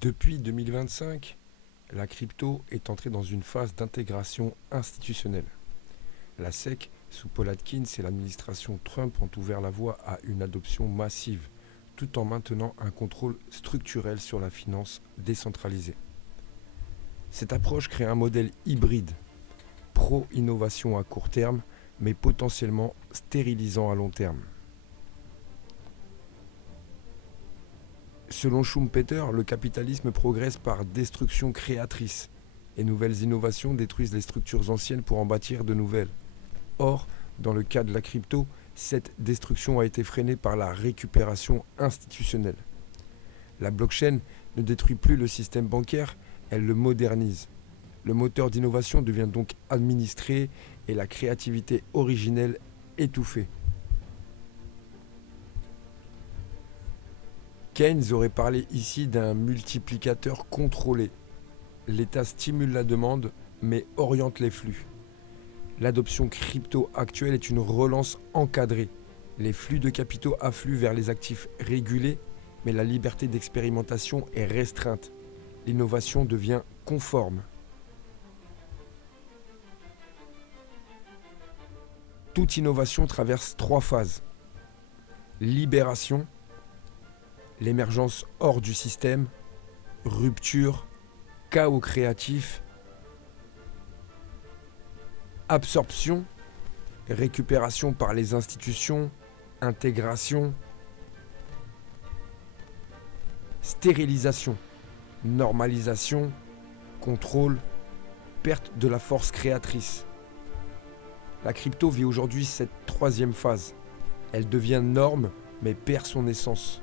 Depuis 2025, la crypto est entrée dans une phase d'intégration institutionnelle. La SEC, sous Paul Atkins et l'administration Trump ont ouvert la voie à une adoption massive, tout en maintenant un contrôle structurel sur la finance décentralisée. Cette approche crée un modèle hybride, pro-innovation à court terme, mais potentiellement stérilisant à long terme. Selon Schumpeter, le capitalisme progresse par destruction créatrice, et nouvelles innovations détruisent les structures anciennes pour en bâtir de nouvelles. Or, dans le cas de la crypto, cette destruction a été freinée par la récupération institutionnelle. La blockchain ne détruit plus le système bancaire, elle le modernise. Le moteur d'innovation devient donc administré et la créativité originelle étouffée. Keynes aurait parlé ici d'un multiplicateur contrôlé. L'État stimule la demande, mais oriente les flux. L'adoption crypto actuelle est une relance encadrée. Les flux de capitaux affluent vers les actifs régulés, mais la liberté d'expérimentation est restreinte. L'innovation devient conforme. Toute innovation traverse 3 phases. Libération, l'émergence hors du système, rupture, chaos créatif, absorption, récupération par les institutions, intégration, stérilisation, normalisation, contrôle, perte de la force créatrice. La crypto vit aujourd'hui cette 3e phase. Elle devient norme, mais perd son essence.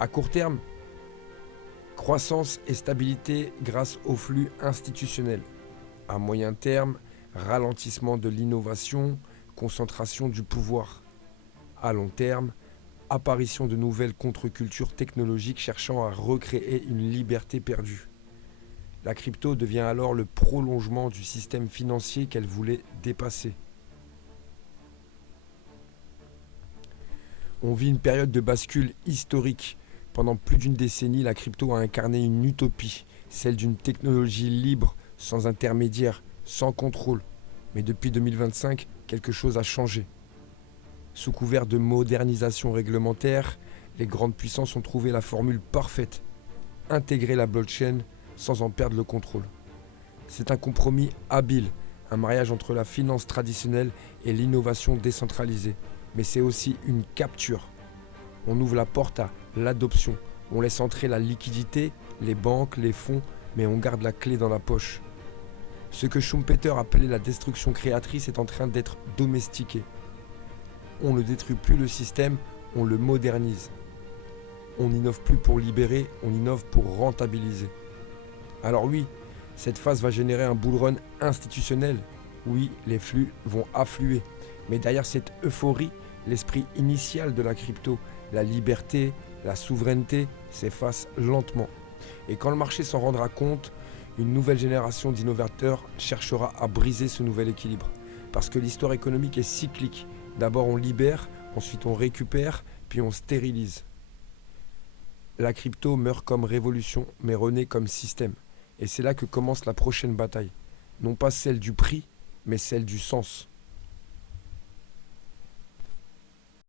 À court terme, croissance et stabilité grâce aux flux institutionnels. À moyen terme, ralentissement de l'innovation, concentration du pouvoir. À long terme, apparition de nouvelles contre-cultures technologiques cherchant à recréer une liberté perdue. La crypto devient alors le prolongement du système financier qu'elle voulait dépasser. On vit une période de bascule historique. Pendant plus d'une décennie, la crypto a incarné une utopie, celle d'une technologie libre, sans intermédiaire, sans contrôle. Mais depuis 2025, quelque chose a changé. Sous couvert de modernisation réglementaire, les grandes puissances ont trouvé la formule parfaite. Intégrer la blockchain sans en perdre le contrôle. C'est un compromis habile, un mariage entre la finance traditionnelle et l'innovation décentralisée. Mais c'est aussi une capture. On ouvre la porte à l'adoption. On laisse entrer la liquidité, les banques, les fonds, mais on garde la clé dans la poche. Ce que Schumpeter appelait la destruction créatrice est en train d'être domestiqué. On ne détruit plus le système, on le modernise. On n'innove plus pour libérer, on innove pour rentabiliser. Alors oui, cette phase va générer un bull run institutionnel. Oui, les flux vont affluer. Mais derrière cette euphorie, l'esprit initial de la crypto, la liberté, la souveraineté, s'efface lentement. Et quand le marché s'en rendra compte, une nouvelle génération d'innovateurs cherchera à briser ce nouvel équilibre. Parce que l'histoire économique est cyclique. D'abord on libère, ensuite on récupère, puis on stérilise. La crypto meurt comme révolution, mais renaît comme système. Et c'est là que commence la prochaine bataille. Non pas celle du prix, mais celle du sens.